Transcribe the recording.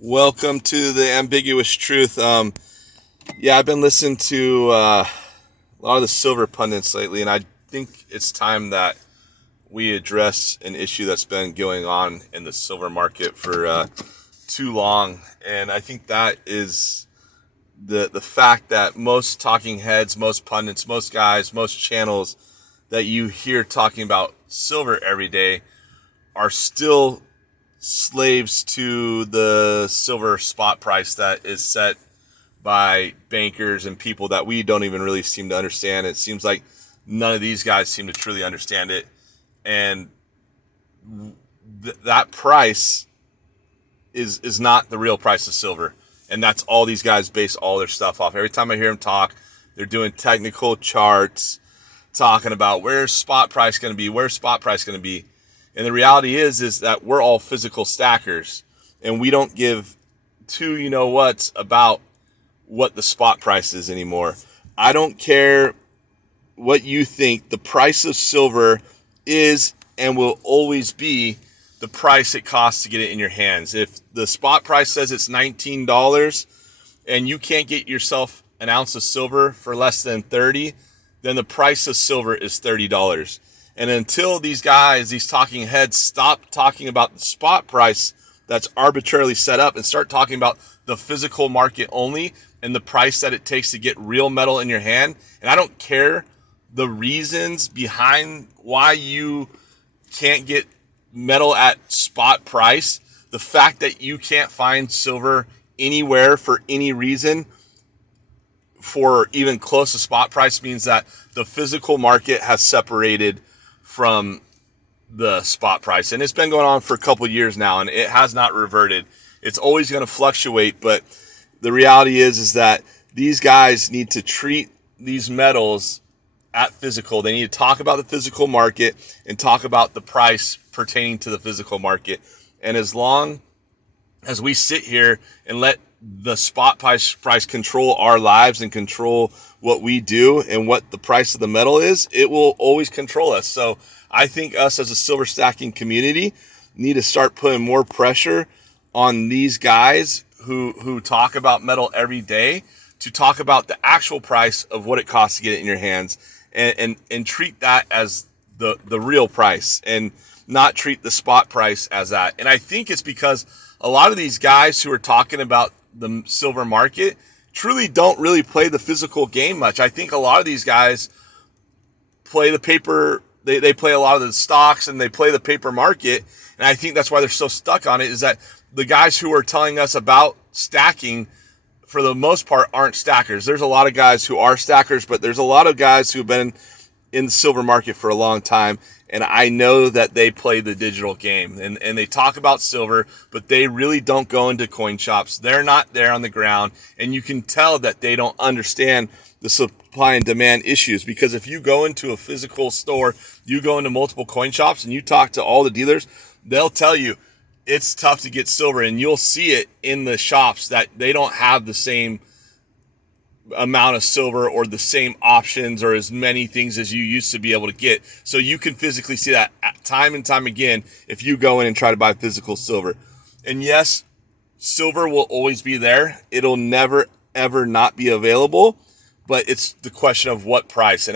Welcome to the ambiguous truth. Yeah, I've been listening to a lot of the silver pundits lately, and I think it's time that we address an issue that's been going on in the silver market for too long. And I think that is the fact that most talking heads, most pundits, most guys, most channels that you hear talking about silver every day are still slaves to the silver spot price that is set by bankers and people that we don't even really seem to understand. It seems like none of these guys seem to truly understand it. And that price is not the real price of silver. And that's all these guys base all their stuff off. Every time I hear them talk, they're doing technical charts, talking about where's spot price going to be, where's spot price going to be. And the reality is that we're all physical stackers, and we don't give two you know what's about what the spot price is anymore. I don't care what you think. The price of silver is and will always be the price it costs to get it in your hands. If the spot price says it's $19 and you can't get yourself an ounce of silver for less than 30, then the price of silver is $30. And until these guys, these talking heads, stop talking about the spot price that's arbitrarily set up and start talking about the physical market only and the price that it takes to get real metal in your hand. And I don't care the reasons behind why you can't get metal at spot price. The fact that you can't find silver anywhere for any reason for even close to spot price means that the physical market has separated from the spot price. And it's been going on for a couple of years now, and it has not reverted. It's always going to fluctuate, but the reality is that these guys need to treat these metals at physical. They need to talk about the physical market and talk about the price pertaining to the physical market. And as long as we sit here and let the spot price control our lives and control what we do and what the price of the metal is, it will always control us. So I think us as a silver stacking community need to start putting more pressure on these guys who talk about metal every day to talk about the actual price of what it costs to get it in your hands, and treat that as the real price and not treat the spot price as that. And I think it's because a lot of these guys who are talking about the silver market truly don't really play the physical game much. I think a lot of these guys play the paper, they play a lot of the stocks and they play the paper market. And I think that's why they're so stuck on it, is that the guys who are telling us about stacking for the most part aren't stackers. There's a lot of guys who are stackers, but there's a lot of guys who've been in the silver market for a long time, and I know that they play the digital game, and they talk about silver, but they really don't go into coin shops. They're not there on the ground, and you can tell that they don't understand the supply and demand issues, because if you go into a physical store, you go into multiple coin shops and you talk to all the dealers, they'll tell you it's tough to get silver, and you'll see it in the shops that they don't have the same amount of silver or the same options or as many things as you used to be able to get. So you can physically see that time and time again if you go in and try to buy physical silver. And yes, silver will always be there. It'll never, ever not be available, but it's the question of what price. And